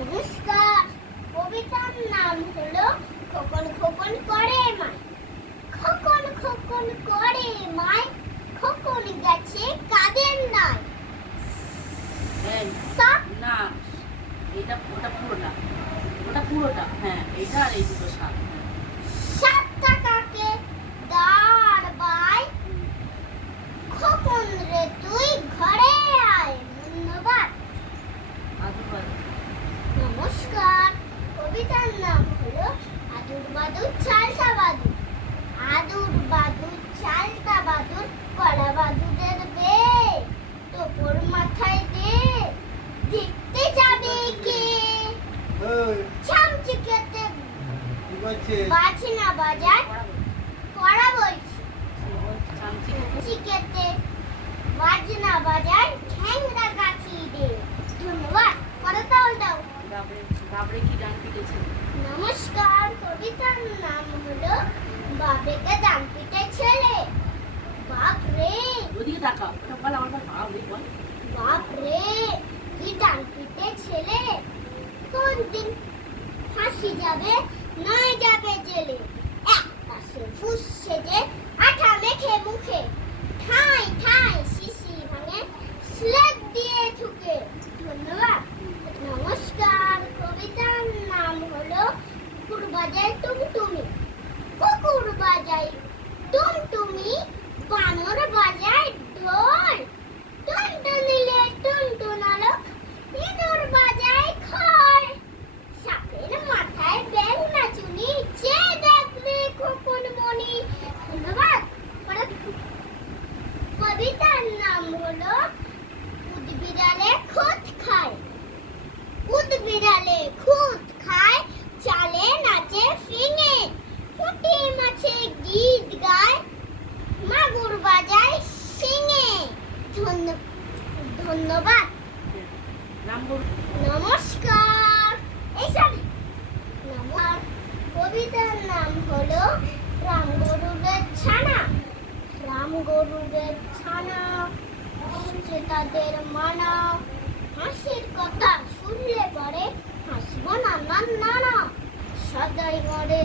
নমস্কার। কবিতার নাম হলো খোকন খোকন করে মায়। খোকন খোকন করে মায়, খোকন গেছে কাদের নাই। না, ওটা পুরোটা। হ্যাঁ, এটা আর এই দুটো সাত। সাত টাকাকে দাঁড় বাই, খোকন রে তুই ঘরে আয়। ধন্যবাদ। নমস্কার। কবিতার নাম হলো আদুর বাদুর চালটা বাদুর। আদুর বাদুর চালটা বাদুর, কড়া বাদুরের বে টোপর মাথায় দে, দেখতে যাবে কে? ছামচিকেতে বাজনা বাজায়, পড়া বলছি। চিকেতে বাজনা বাজায়, ঠ্যাংরা গাছি দে। ধন্যবাদ। পড়াটা উল্টাও। বাবরে কি গান পিটেছে? নমস্কার। কবিতার নাম হলো বাবরেকে ডান পিটে ছেলে। বাপ রে, ওদিকে তাকাও। ওটা বল, আমার বল, বল। বাপ রে, কি ডান পিটে ছেলে। কোন দিন ফাঁসি যাবে, নয় যাবে জেলে। এক পাশে ফুস সেজে, আঠা মেখে মুখে, ঠাই ঠাই শিশি ভাঙে, স্লেট দিয়ে ঠুকে। ধন্যবাদ। নমস্কার। কবিতার নাম হলো কুকুর বাজায় টুমটুমি। কুকুর বাজায় টুমটুমি, বানর বাজায় ঢোল। টুনটুনিলে টুনটুনালো, ইঁদুর বাজায় খড়। সাপের মাথায় ব্যাঙ নাচুনি, চেয়ে দেখবে খোকন মনি। ধন্যবাদ। কবিতার নাম হলো উদবিড়ালে খুদ খায়। উদবিড়ালে খুদ খায়, চালে নাচে ফিঙে, পুঁটি মাছে গীত গায়, মাগুর বাজায় শিঙে। ধন্যবাদ। নমস্কার। নমস্কার। কবিতার নাম হলো রাম গরুরের ছানা। রাম গরুরের ছানা, আসছে তাদের মানা। হাসির কথা শুনলে পরে হাসবো না না না না, সদাই মরে